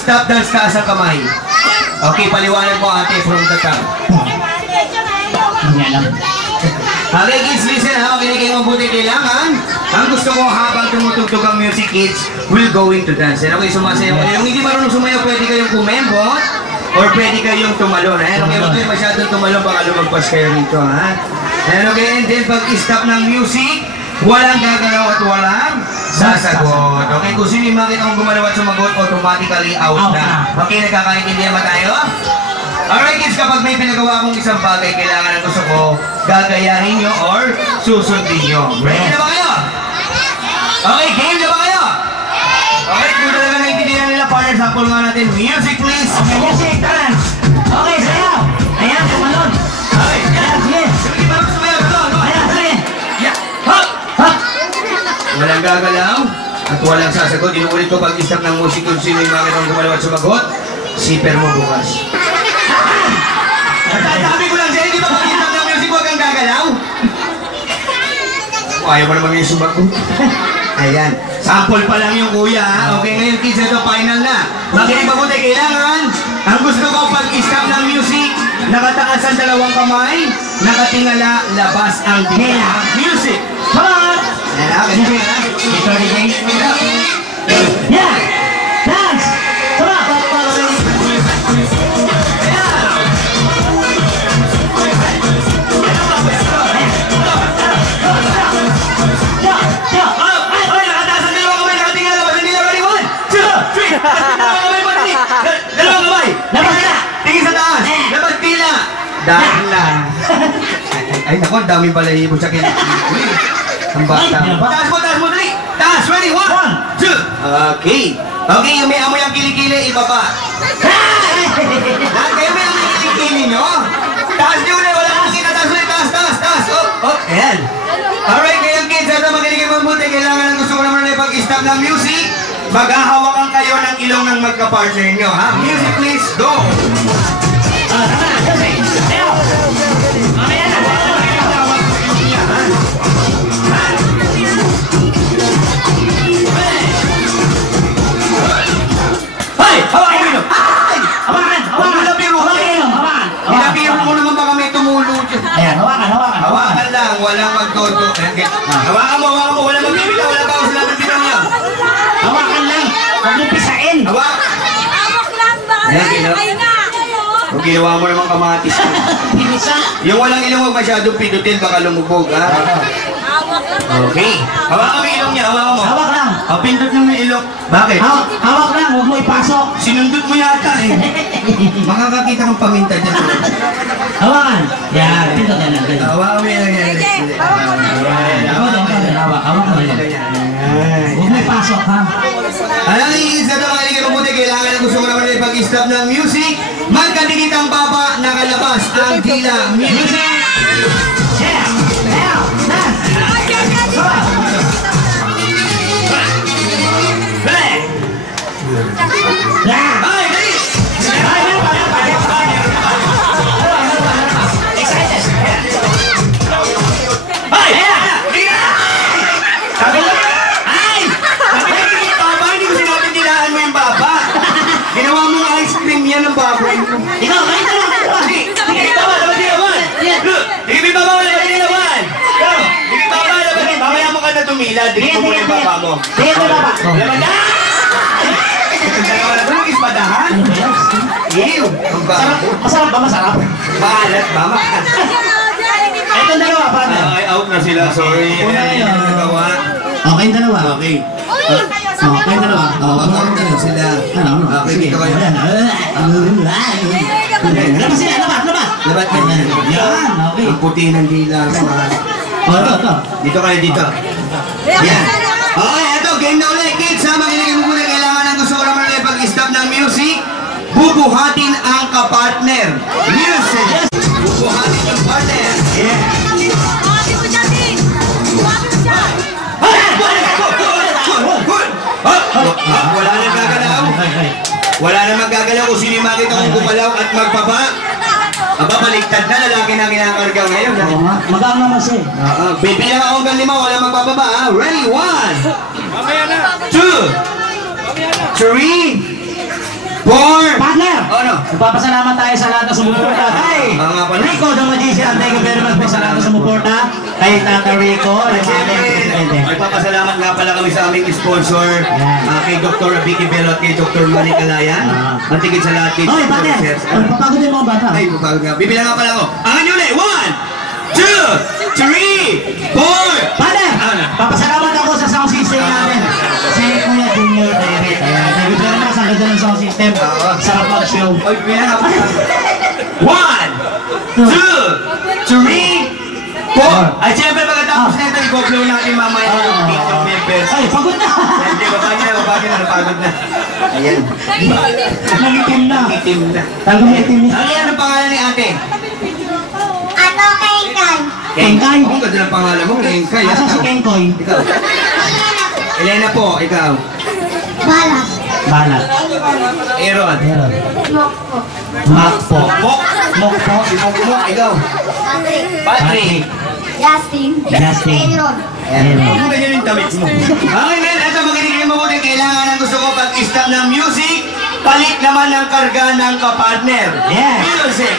stop dance, taas ang kamay. Okay, paliwanag mo ate from the top. Hindi alam. Okay, kids, listen ha. Makinig kayo mabuti. Kailangan. Ang gusto ko habang tumutugtog ang music, kids, will going to dance. And okay, sumasayaw kayo. Yung hindi marunong sumayaw, pwede kayong kumembot or pwede kayong tumalon. Ayan, okay, huwag kayo masyadong tumalon, baka lumagpas kayo rito, ha? Ayan, okay, and then pag-stop ng music, walang gagalaw at walang sasagot. Okay, kung sino yung makita kong gumalaw at sumagot, automatically out na. Okay, nagkakaintindihan ba tayo? Alright kids, kapag may pinagawa akong isang bagay, kailangan ang gusto ko, gagayahin nyo or susundin nyo. Ready na ba kayo? Okay, game na ba kayo? Okay, kung talaga naintindihan nila, partner, sample nga natin. Music please! Okay, music, taran! Okay, sayaw! Ayan, tumalon! Okay, Ayan, sige! sige, parang sumayaw ito, no? Ayan, sige! Yeah, hop! Hop! Walang gagalaw at walang sasagot. Inuulit ko pag-stop ng music kung sino yung makita kong gumalaw at sumagot. Siper mo bukas. Sabi ko lang sa'yo, di ba pag-stop ng music, huwag kang gagalaw? Ayaw mo naman yung sumagot. Ayan. Sample pa lang yung kuya, ha? Okay, ngayon kids, ito final na. Makinig mabuti, kailangan. Ang gusto ko pag-stop ng music, nakataas ang dalawang kamay, nakatingala, labas ang dila. Music! Come on! Ayan, ha? Ganyan ha? Ito rin yung... Yeah! Dance! Come on! Dalawang kamay! Labas na! Tingin sa taas! Labas pila! Dahil lang! Ay naku, ang daming balahibo sa kinakili ko eh. Ang bata. Taas mo, dali! Taas! Ready? 1, 2! Okay. Okay, yung may amoy ang kilikili, ibaba. Lahat kayo may amoy ang kilikili nyo? Taas nyo ulit! Wala kang kita! Taas ulit! Taas! Oh! Ayan! Alright, ngayon kids, ito magaling kayo mabuti. Kailangan ang gusto ko naman na pag-stop ng music. Maghahawakan kayo ng ilong ng magka-partner nyo, ha? Music please, go! Hey! Hawakan mo ilong! Ay! Hawakan! Ilapiro mo naman baka may tumulo dyan. Ayan, hawakan! Hawakan lang, walang magtoto. Hawakan mo, walang magbibitaw, wala pa ako sila magbibitaw niya. Hawakan lang! Huwag mo pisain! Hawak! Hawak lang ba? Ay nga! Kung ginawa mo naman kamatis ka. Pinisa! Yung walang ilong huwag masyadong pindutin, baka lumubog, ha? Hawak lang ba? Okay. Hawakan mo yung ilong niya, hawakan mo. Hawak lang! Pindot mo yung ilong. Bakit? Hawak lang! Huwag mo ipasok! Sinundot mo yata eh. Makakakita kang paminta dyan. Hawakan! Yan! Pindot yan lang! Hawakan mo yung ilong. Sige, hawak mo na. Hawak mo yan! Huwag mo ipasok ha! Alam niyo, isa na mga liga mabuti, kailangan ang gusto ko naman ay pag-stop ng music. Magkadikit ang baba, nakalabas ang dila. Music! Yeah! Now! Dance! Yeah! Ay, dali! Excited! Ay! Sabi ko, ay! Sabi ko, baba, hindi ko sinabing dilaan mo yung baba. Ginawa mo ng ice cream yan ng baboy mo. Ikaw! Kain ka lang! Sige, baba, labas din naman! Sige, baba, labas din naman! Sige, baba, labas din. Mamaya mo ka na tumila, dito mo yung baba mo. Sige, baba! Labas na! Ito yung ispadahan? Ew! Ang bago. Masarap ba? Masarap? Maalat ba? Maalat. Ito dalawa, paano? Ay, out na sila. Sorry. Ay, nagawa. Okay, dalawa. Okay. Okay, dalawa. Out na sila. Okay, dito kayo. Labas sila, labas! Labat ka na. Yan, okay. Ang puti ng dila. Ito. Dito kayo, dito. Yan. Okay, ito. Game na ulit. Kids, ha? Makinig mo muna. Kailangan ang gusto ko naman ulit pag-stop ng music. Bubuhatin ang kapartner. Music. Bubuhatin yung partner. Yeah. Hawak mo dyan, Din. Hawak mo dyan. Wala nang gagalaw. Wala nang magagalaw kung sino yung makita kong gumalaw at magpapa. Aba, baliktad na lalaki na kinakargaw ngayon. Magaan naman siya. Bibilang ako hanggang 5, wala magbababa. Ready? 1, 2, 3, 4, 5. for... Partner! Ano? Nagpapasalamat tayo sa lahat na sumuporta. Kay nga pala. Rico the Magician, thank you very much po sa lahat na sumuporta. Kay Tata Rico, At yung syempre, aming presidente. magpapasalamat nga pala kami sa aming sponsor, kay Dr. Vicky Bello at kay Dr. Manny Calayan. Mantigid sa lahat kay Oy, Dr. partner! Sir. Papagodin mo ang bata. Ay, papagod nga. Bibilang nga pala ako. Ang anyo ulit. 1, 2, 3, 4. Partner! Ano? Papasalamat ako sa sound system namin. Si Kuya Junior David. Ayan, thank you very much. Ang ganda ng sound system. Sarap mag-show. Oy, bilang nga pala. 1, 2, 3, 4. Ay, siyempre pagkatapos nito, i-go-flow natin mamaya yung TikTok members. Ay, pagod na! Hindi, baba niya, napagod na. Ayan. Nangitim na. Itim na. Talagang may itim niya. Ano yan ang pangalan ni ate? Ano kay Kai? Kengkay. Ang ganda ng pangalan mo, Kengkay. Asa si Kengkoy? Ikaw. Elena po, ikaw. Balas. Balat. Aaron. Meron. Mokpo. Makpo. Mok. Mokpo. Si Mok, ikaw. Patrick. Patrick. Justin. Justin. Aaron. Meron. Ano ganyan yung damit mo? Okay, men. Ito, makinig kayo mabuti. Kailangan ang gusto ko pag-stop ng music, palit naman ng karga ng kapartner. Yes. Music.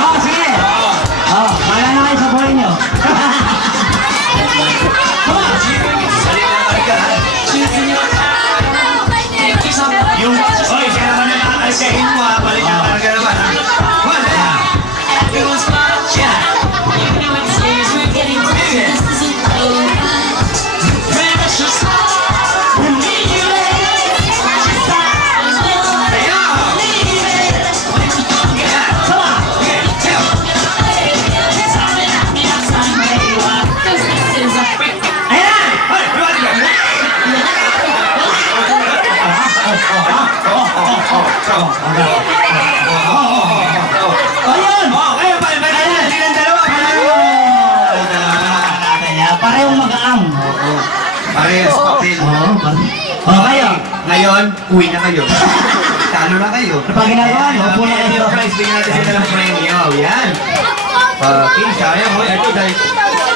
Oh, sige. Oh, wala na kayo sa buhay niyo. Come on. Palit ng karga, ha? Yung, oy, siya naman ang nakakalkahin mo, ha? Palit ng karga naman, ha? One, yeah. Ayun. Kayo, palit ng dalawa. Parehong mag-aang. Parehas papel. Oo, oh, kayo. Ngayon, uwi na kayo. Talo na kayo. Ano pa ginagawa niyo? Upo na kayo. Yung prize, bigyan natin sila ng premyo. Yan. Okay, sayang mo. Ito dahil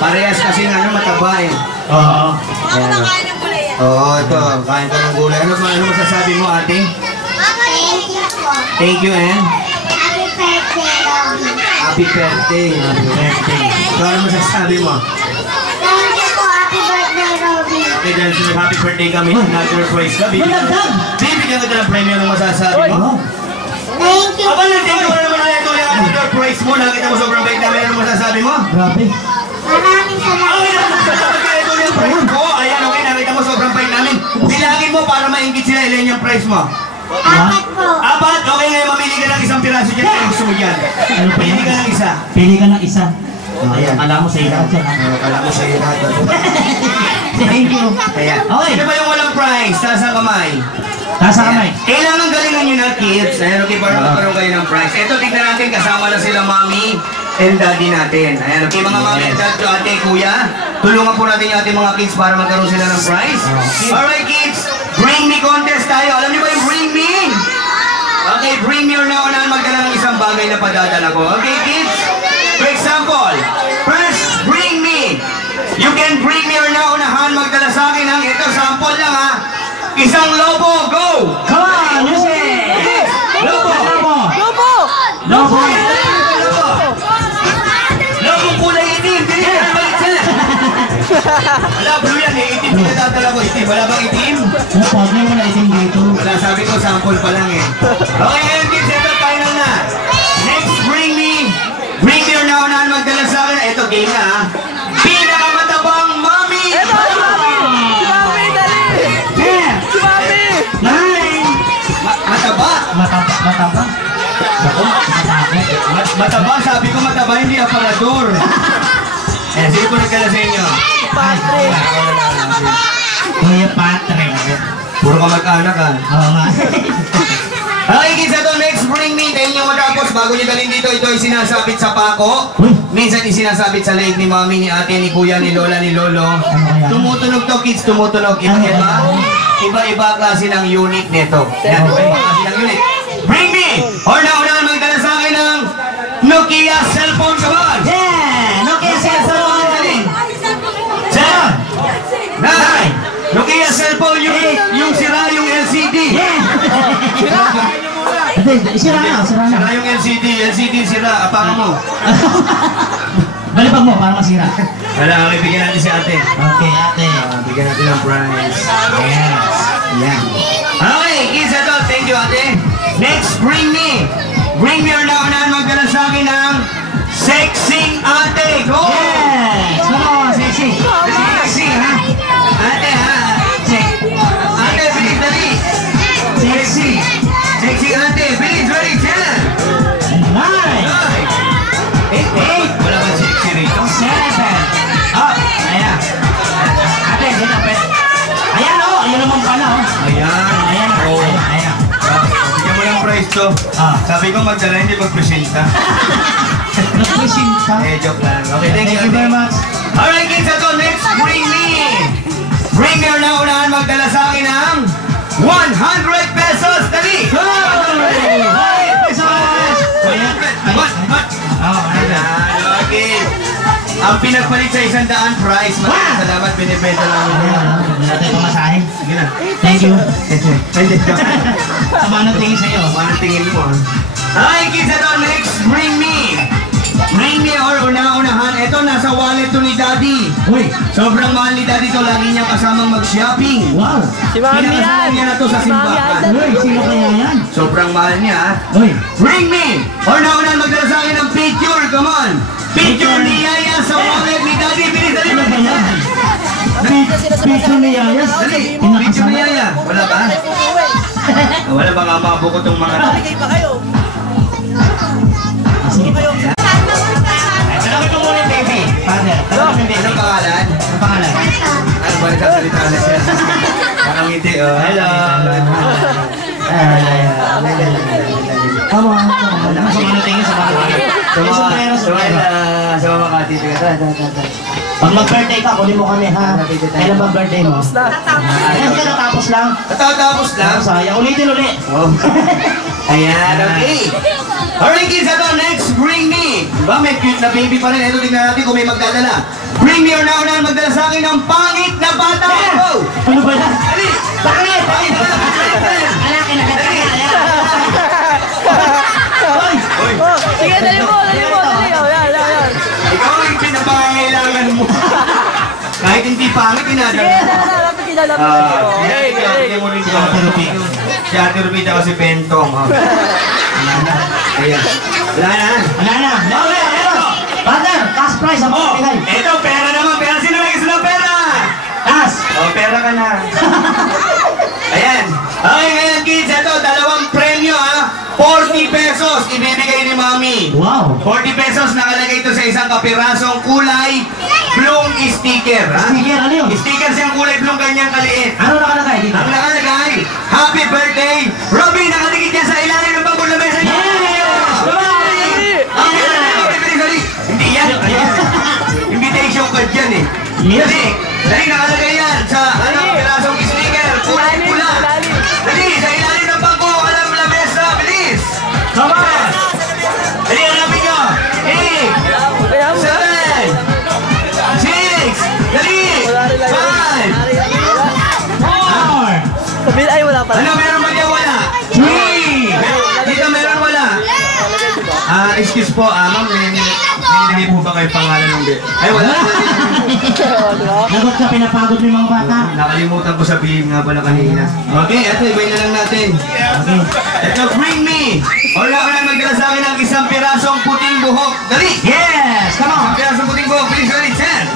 parehas kasi nga mataba eh. Oo. Ako nakain ng gulay yan. Oo, ito. Kain ka ng gulay. Ano masasabi mo, ate? Thank you po. Thank you, and Happy birthday, Robby. happy birthday. Happy birthday. So, ano masasabi mo? Thank you po. Happy birthday, Robby. Okay, dahil sa happy birthday kami, another prize ka. Malagdag. Bibigyan kita ng premyo ng masasabi mo. Thank you. Aba, nandito na naman ulit ulit ang another prize mo. Nakita mo sobrang bait namin. Ano masasabi mo? Grabe. Maraming salamat. Okay, ito yung prize ko. Ayan, okay, nakita mo sobrang bait namin. Bilangin mo para maingit sila. Ilan yung prize mo? Apat po. Apat? Okay, ngayon mamili ka ng isang piraso dyan. Ano gusto mo dyan? Ano pa Pili yan? ka ng isa. Pili ka ng isa. Ayan. Alam mo sa ilaw dyan. Kala ko sa'yo lahat. Thank you. Ayan. Okay. Sino ba yung walang prize? Taas ang kamay. Taas ang kamay. Kailangan galingan nyo na, kids. Ayan, okay, para magkaroon kayo ng prize. Ito, tignan natin, kasama na sila mami and daddy natin. Ayan, okay, mga mami and daddy, ate, kuya. Tulungan po natin yung ating mga kids para magkaroon sila ng prize. Alright, kids. Bring me contest tayo. Alam niyo ba yung bring me? Okay, bring me or naunahan magdala ng isang bagay na padadala ko. Okay, kids? For example, first, bring me. You can bring me or naunahan magdala sa akin ng ito, sample lang ha. Isang lobo, go! Come on, music! Lobo! Lobo! Lobo! Lobo! Lobo! Lobo kulay itim! Dili ka na balik sila! Wala, blue yan eh. Itim pinadadala ko. Itim. Wala bang itim? Napag mo na itim dito. Wala, sabi ko sample pa lang eh. Okay, ngayon kids, ito final na. Next, bring me or naunahan magdala sa akin. Ito, game na ha. Pinakamatabang mami! Yeah! Nine! Mataba! Mataba. Ako, matakot. Mataba, sabi ko mataba, hindi aparador. Eh, sige po nagdala sa inyo. Kuya Patrick. Puro ka mag-anak ha. Oo nga. Okay, kids, ito next bring me. Tayo nyo matapos. Bago nyo dalhin dito, ito ay sinasabit sa pako. Uy! Minsan isinasabit sa leeg ni mami, ni ate, ni kuya, ni lola, ni lolo. kaya? Tumutunog to, kids, tumutunog. Iba-iba. Iba-iba klase ng unit nito. Yan, iba-iba klase ng unit. Bring me! Or naunahan magdala sa akin ng Nokia cellphone. Come on! Yeah! Nokia cellphone! Seven! Nine! Nokia cellphone, yung sira, yung LCD. Yeah! Hindi, sira na. Sira yung LCD sira, apakan mo. Balipag mo para masira. Wala, okay, bigyan natin si ate. Okay, ate. Bigyan natin ng prize. Yes. Yan. Okay, kids, ito. Thank you, ate. Next, bring me or naunahan magdala sa akin ng sexing ate. Go! Yes! Come on, sexy. Sexy, ha? Ate, ha? Ate, bilis, dali. Sexy. Sexy ate, bilis, ready, 10. 9. 8. Wala ba sexy rito? 7. Up. Ayan. Ate, dito, pet. Ayan, oh. Ayan naman pala, oh. Ayan. Ayan, Oh. ayan. Bigyan mo ng prize to. Ah. Sabi ko magdala, hindi magpresenta. Nag-fishing ka. Joke lang. Okay, Thank you very much. Alright, kids, ito. Next, bring me. Bring me or naunahan magdala sa akin ng 100 pesos. Dali! 100 pesos! What? Oh, Ayan, okay. Ang pinagpalit sa 100 prize. Maraming salamat, binibenta namin. Wala tayo pamasahe. Sige na. Thank you. Hindi. Tama ng tingin sa'yo. Manang tingin mo, ha? Alright, kids, ito. Next, bring me. Bring me or una-unahan. Ito, nasa wallet to ni Daddy. Uy, Sobrang mahal ni Daddy to. Lagi niya kasamang mag-shopping. wow. Si Mami Pinakasama yan! niya na to sa Si Mami simbahan. yan! Uy, sino kaya yan? Sobrang mahal niya, ha? Uy, Bring me! Or naunan magdala sa akin ng picture, come on! Picture ni Yaya sa wallet ni Daddy, bilis, dali! ano ba yan? Picture ni Yayas. Dali! Picture Pinakasama. ni Yaya, wala ba? Wala ba nga mabukot tong mga... Sige. Tanongin mo muna yung baby. Father, tanongin mo yung baby. Anong pangalan? Ang pangalan? Ano ba nagsasalita na siya? Parang ngiti, oh, hello! Come on, come on. Sa mga tingin, sa mga tingin. Yung sombrero, sombrero. Sa mga Makati, Pag mag-birthday ka, kunin mo kami ha. Kailan ba birthday mo? Ayan ka natapos lang. Tatapos lang. Sayang, ulitin ulit. Oh. Ayan, okay. Alright kids, ito, next, bring me. Diba, may cute na baby pa rin. Ito, tingnan natin kung may magdadala. Bring me or naunahan magdala sa akin ng pangit na bata. Go! Ano ba yan? Dali! Bakit? Pangit na bata. Anak, kinakita ka. Hoy! Hoy! Sige, dali mo! Oh, yan. Ikaw ang pinapangailangan mo. Kahit hindi pangit, Sige, inadala. dapat kinalap mo. Kaya mo rin si Ate Rupita kasi Pentong. Ayan. Wala na. Wala na. Father, cash prize ang Oh, pagkakay. eto, pera naman. Pera, sino may gusto ng pera? Cash. Oh, pera ka na. Ayan. Okay, ngayon kids, eto, dalawang premyo ha. 40 pesos ibibigay ni Mami. Wow. 40 pesos nakalagay ito sa isang kapirasong kulay blue sticker. Ha? Sticker, ano yun? Sticker siyang kulay blue kanyang kaliit. Ano nakalagay dito? Ang nakalagay, Happy Birthday, Robby, nakadikit yan sa ilalim ng bangko na mesa niya. Yes! Hindi yan. Invitation card yan eh. Yes. Dali, nakalagay yan sa kapirasong sticker, kulay pula. Dali, sa ilalim ng bangko, alam na mesa, bilis. Come on! Dali, hanapin nyo. 8, 7, 6, dali, 5, 4, Sabihin, ay wala pala. ano, meron ba niya wala? 3, Dito meron wala. Excuse po, ma'am, hindi po ba kayo pangalan ng bit? Ay, wala. Lagot ka, pinapagod mo yung mga bata. Nakalimutan ko sabihin nga pala kanina. Okay, eto, ibay na lang natin. Okay. Eto, bring me! Or na magdala sa akin ng isang pirasong puting buhok. Dali! Yes! Come on! Isang pirasong puting buhok. Bilis, bilis. 10,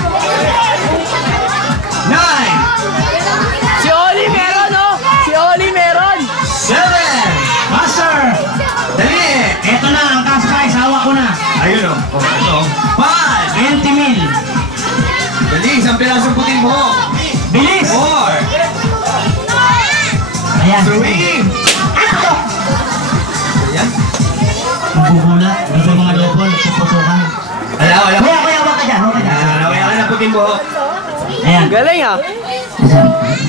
9, Si Oli meron, no? Si Oli meron! 7, Master! dali! Eto na, ang cash prize. Hawak ko na. Ayun o. Oh, ito. 5, 20 mil. dali, isang pirasong puting buhok. Bilis! 4, Ayan. 3, ayan. Magbubulat. Dito yung mga lopol. Puputukan. Wala. Kuya, hawak ka dyan. Hawak ka dyan. Wala ka na puting buhok. Ayan. Galing ah!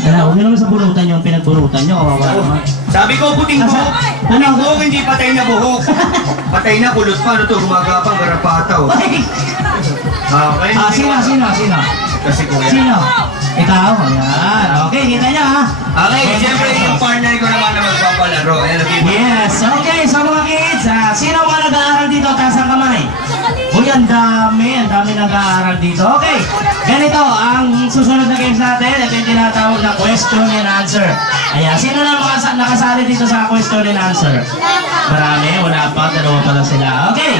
Huwag nyo naman sa burutan yung pinagburutan nyo. Kawawa naman. Sabi ko puting buhok. Puting Ano? buhok, hindi patay na buhok. Patay na, kulot pa. Ano to, gumagapang, garapataw. Ay! Okay. Sino? Kasi kuya. Sino? Ikaw? Ayan. Okay, kita nyo ha. Okay, siyempre yung partner ko naman na laro. Ayan, okay. Yes, okay, so mga kids, sino ba nag-aaral dito? Taas ang kamay. Uy, ang dami nag-aaral dito. Okay, ganito, ang susunod na games natin, ito yung tinatawag na question and answer. Ayan, sino na nakasali dito sa question and answer? Marami, wala pa, dalawa pa lang sila. Okay,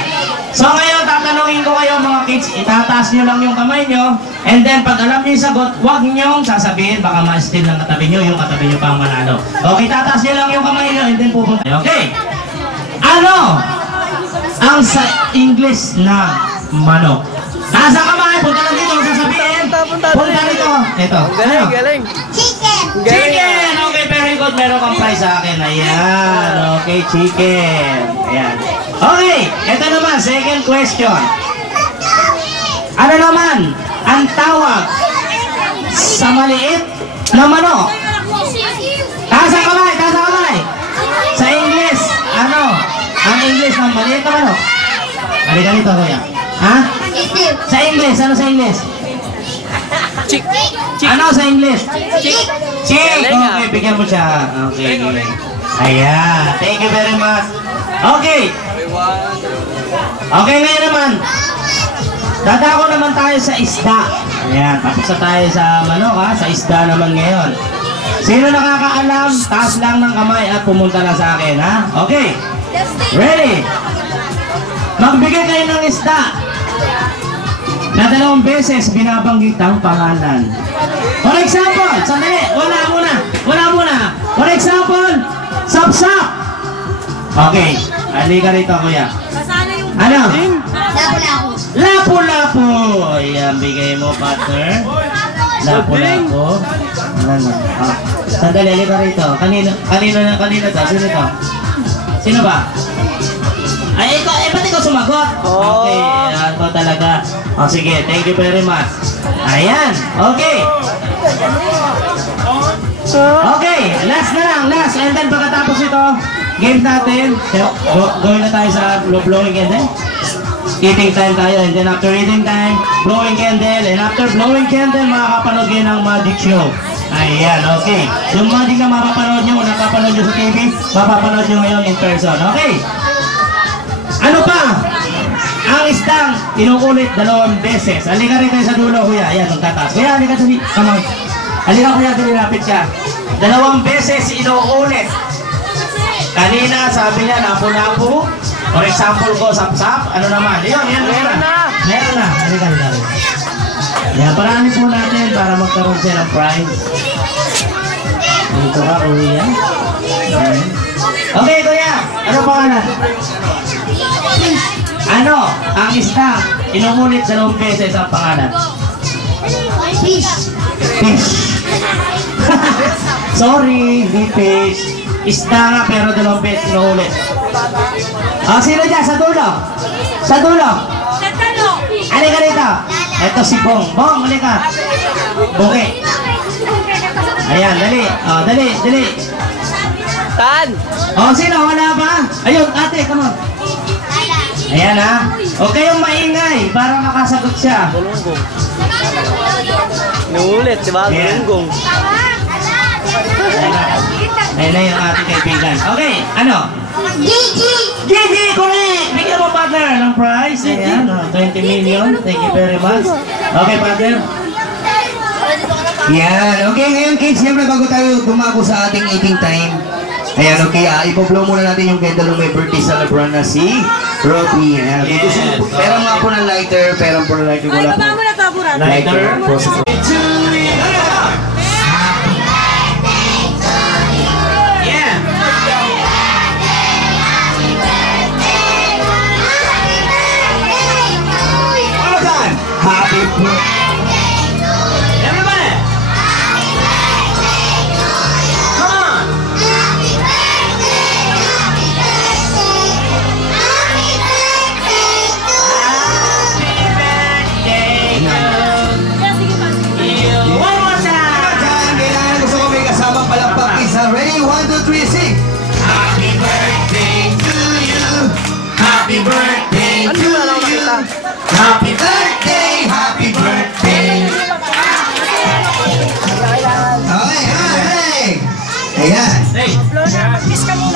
so ngayon, tatanungin ko kayo mga kids, itataas nyo lang yung kamay nyo, and then pag alam nyo yung sagot, huwag nyo sasabihin, baka ma-steal ng katabi nyo, yung katabi nyo pa ang manalo. Okay, tataas nyo lang yung kamay nyo, and then pupunta. Okay, ano ang sa English na manok? Taas ang kamay, punta lang dito, sasabihin, punta dito. Ito, ano? Galing. Chicken! Okay, very good. Meron kang prize sa akin. Ayan. Okay, chicken. Ayan. Okay, ito naman, second question. Ano naman ang tawag sa maliit na manok? Taas ang kamay, taas ang kamay. Sa English, ano? Ang English ng maliit na manok? Halika dito, kuya. Ha? Sa English, ano sa English? Chick. Ano sa English? Chick. Chick! Galing, ah. Okay, bigyan mo siya. Okay. Ayan. Thank you very much. Okay. Okay, ngayon naman. Dadako naman tayo sa isda. Ayan, tapos na tayo sa manok ha. Sa isda naman ngayon. Sino nakakaalam? Taas lang ng kamay at pumunta na sa akin ha. Okay. Ready? Magbigay kayo ng isda na 2 beses binabanggit ang pangalan. For example, sandali, wala muna. For example, sapsap. Okay, halika rito kuya. Kasana yung Ano? lapu-lapu. Lapu-lapu. Ayan, bigay mo partner. Lapu-lapu. Ano? Sandali, halika rito. Kanino to? Sino to? Sino ba? Ay, ba't ikaw sumagot? Okay, ako talaga. O sige, thank you very much. Ayan, okay. Okay, last na lang, last. And then pagkatapos ito, game natin. Going na tayo sa blowing candle. Eating time tayo, and then after eating time, blowing candle. And after blowing candle, makakapanood kayo ng magic show. Ayan, okay. Yung magic na mapapanood nyo, napapanood nyo sa TV, mapapanood nyo ngayon in person. Okay. Ano pa? Ang isdang inuulit 2 beses. Halika rin tayo sa dulo, kuya. Ayan, magtataas. Kuya, halika tayo. Come on. Halika, kuya, dilapit ka. 2 beses inuulit. Kanina, sabi niya, lapu-lapu. For example ko, sap-sap. Ano naman? Yun. Meron na. Halika. Yan, parami po natin para magkaroon siya ng prize. Dito ka, kuya. Ayan. Okay, kuya. Ano pangalan? Ano ang isda inuulit 2 beses ang pangalan? Fish. Fish. Sorry, hindi fish. Isda nga pero 2 beses inuulit. Sino dyan? Sa dulo? Sa dulo? Tatalo. Halika rito. Ito si Bong. Bong, halika. Buki. Ayan, dali. Dali. Tan. Sino? Wala ba? Ayun, ate, come on. Ayan ha. Huwag kayong maingay para makasagot siya. Gulunggong. Nuulit, di ba? Ayan. Gulunggong. Ayan na yung ating kaibigan. Okay, ano? Gigi. Gigi, correct! Bigyan mo partner ng prize. Ayan, 20 million. Thank you very much. Okay, partner. Yan. Okay, ngayon kids, siyempre bago tayo dumako sa ating eating time. Ayan, okay, ipo-blow muna natin yung candle ng may birthday celebrant na si Robbie. Ayan, okay. Yes. Pero nga po ng lighter, pero po ng lighter, Ay, wala baba mo po. na taburan. Lighter. Yeah. All done. Happy birthday. Everybody. Come on. Kaya sige pa. One more time. Diyan, kailangan gusto ko may kasamang palakpak isa. Ready? 1, 2, 3, sing! Happy birthday to you. Happy birthday Ano to ba lang you. nakita? Happy birthday, happy birthday. Okay, hey. Ayan. Hey. Kiss ka mo.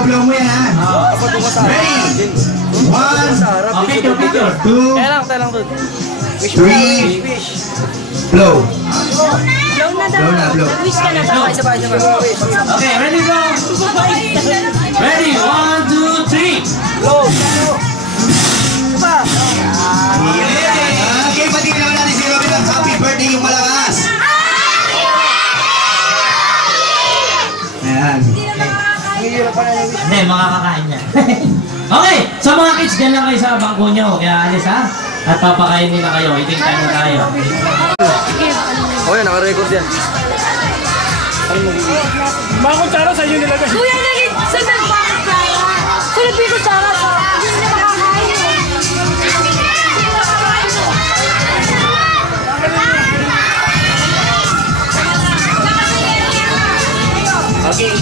Blow mo yan ha. Ready? 1, Picture. 2, Tayo lang dun. 3, blow. Blow na daw. Blow na, blow. Nag-wish ka na daw. Okay, ready bro? Ready, 1, 2, 3. Okay, pati naman natin si Robin ng happy birthday yung malakas. Ayan. Hindi, makakakain niya. Okay, sa mga kids, dyan lang kayo sa bangko nyo. Kaya alis ha. At papakainin na kayo. Eating time na tayo. Oh, yan, naka-record yan. Mga kutsara sa inyo nilagay. Kuya, naging sunod pa ako sa sunod dito sa harap. Hindi na makakain. Okay.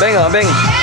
Beng, oh, Beng.